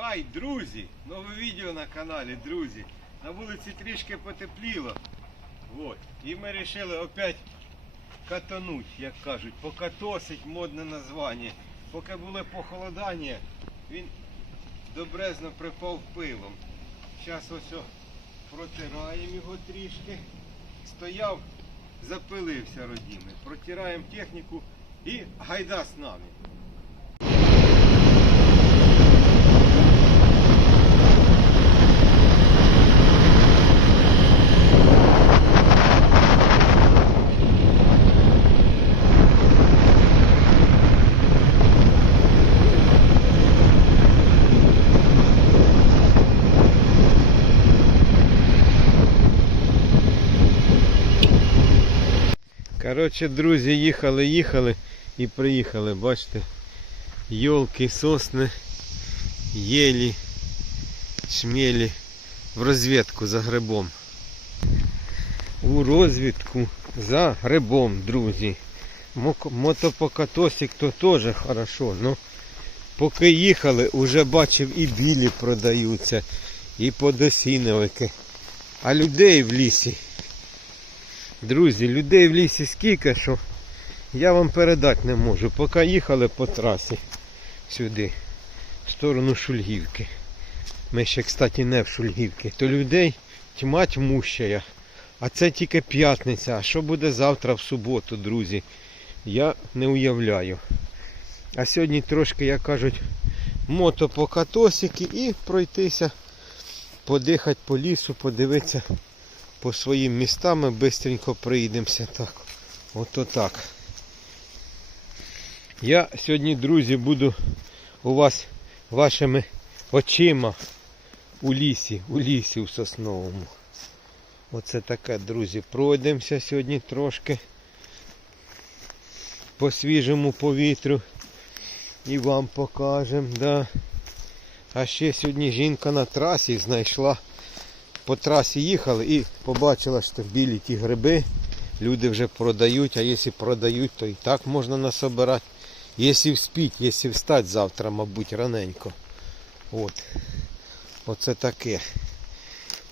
Хай, друзі! Нове відео на каналі, друзі. На вулиці трішки потепліло. Вот. І ми вирішили опять катануть, як кажуть, покатосить модне названня. Поки було похолодання, він добрезно припав пилом. Зараз ось протираємо його трішки. Стояв, запилився родимий. Протираємо техніку і гайда з нами. Коротше, друзі, їхали, їхали і приїхали. Бачите, йолки, сосни, єлі, шмелі в розвідку за грибом. У розвідку за грибом, друзі. Мотопокатосик то теж хорошо. Ну, поки їхали, уже бачив і білі продаються, і подосіновики. А людей в лісі Друзі, людей в лісі скільки, що я вам передати не можу. Поки їхали по трасі сюди, в сторону Шульгівки. Ми ще, кстати, не в Шульгівці. То людей тьма тьмущая. А це тільки п'ятниця. А що буде завтра в суботу, друзі? Я не уявляю. А сьогодні трошки, як кажуть, мотопокатосики і пройтися, подихати по лісу, подивитися по своїм містам ми бистренько приїдемося. Так. Ото так. Я сьогодні, друзі, буду у вас вашими очима у лісі, у лісі у сосновому. Оце таке, друзі, пройдемося сьогодні трошки по свіжому повітрю і вам покажемо. Да. А ще сьогодні жінка на трасі знайшла по трасі їхали і побачила, що білі ті гриби люди вже продають, а якщо продають, то і так можна насобирати. Якщо вспіть, якщо встать завтра, мабуть, раненько. От. Оце таке.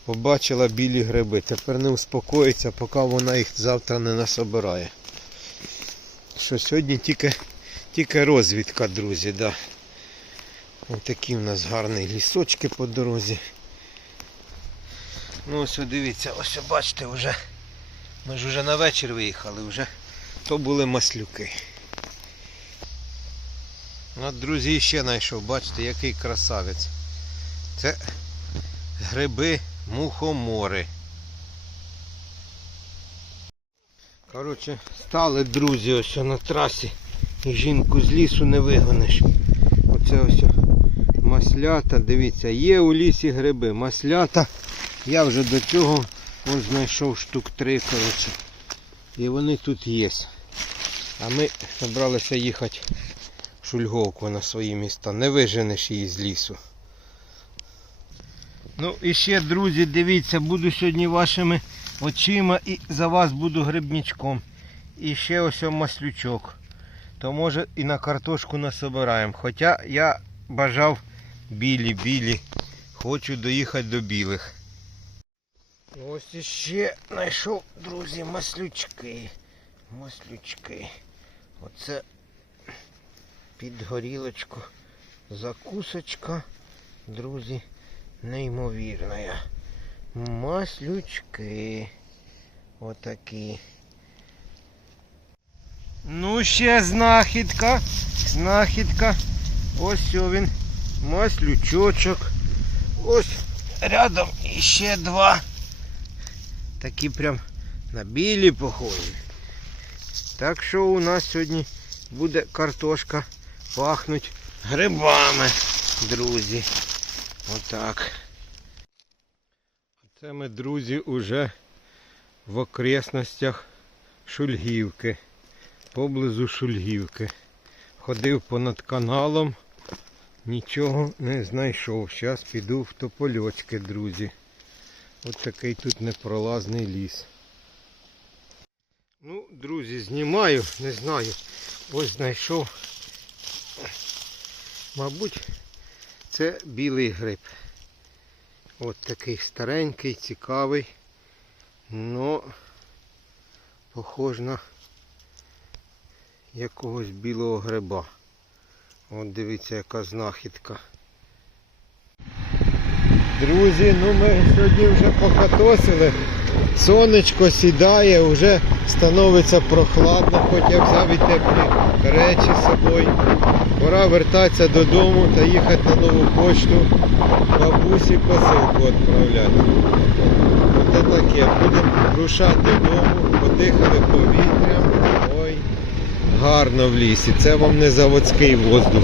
Побачила білі гриби. Тепер не успокоїться, поки вона їх завтра не насобирає. Що сьогодні тільки, тільки розвідка, друзі, да. Ось такі в нас гарні лісочки по дорозі. Ну ось дивіться, ось бачите, вже ми ж вже на вечір виїхали, вже то були маслюки. Ну, От, друзі, ще знайшов, бачите, який красавець. Це гриби мухомори. Коротше, стали друзі ось на трасі. І жінку з лісу не вигониш. Оце ось маслята, дивіться, є у лісі гриби, маслята. Я вже до цього ось знайшов штук три, коротше. І вони тут є. А ми зібралися їхати в Шульговку на свої міста. Не виженеш її з лісу. Ну і ще, друзі, дивіться, буду сьогодні вашими очима і за вас буду грибничком. І ще ось маслючок. То може і на картошку насобираємо. Хоча я бажав білі-білі. Хочу доїхати до білих. Ось іще знайшов, друзі, маслючки. Маслючки. Оце під горілочку. Закусочка, друзі, неймовірна. Маслючки. Отакі. Ну, ще знахідка. Знахідка. Ось він. Маслючочок. Ось рядом іще два. Такі прям на білі похожі. Так що у нас сьогодні буде картошка пахнуть грибами, друзі. Отак. Це ми, друзі, уже в окресностях Шульгівки. Поблизу Шульгівки. Ходив понад каналом, нічого не знайшов. Зараз піду в Топольоцьке, друзі. Ось такий тут непролазний ліс. Ну, друзі, знімаю, не знаю. Ось знайшов. Мабуть, Це білий гриб. От такий старенький, цікавий. Но похож на якогось білого гриба. От дивіться, яка знахідка. Друзі, ну ми сьогодні вже покатосили. Сонечко сідає, вже становиться прохладно, хоч я взяв і теплі речі з собою. Пора вертатися додому та їхати на нову почту, бабусі посилку відправляти. Оце таке. Будемо рушати додому, подихали повітрям. Ой, гарно в лісі. Це вам не заводський воздух.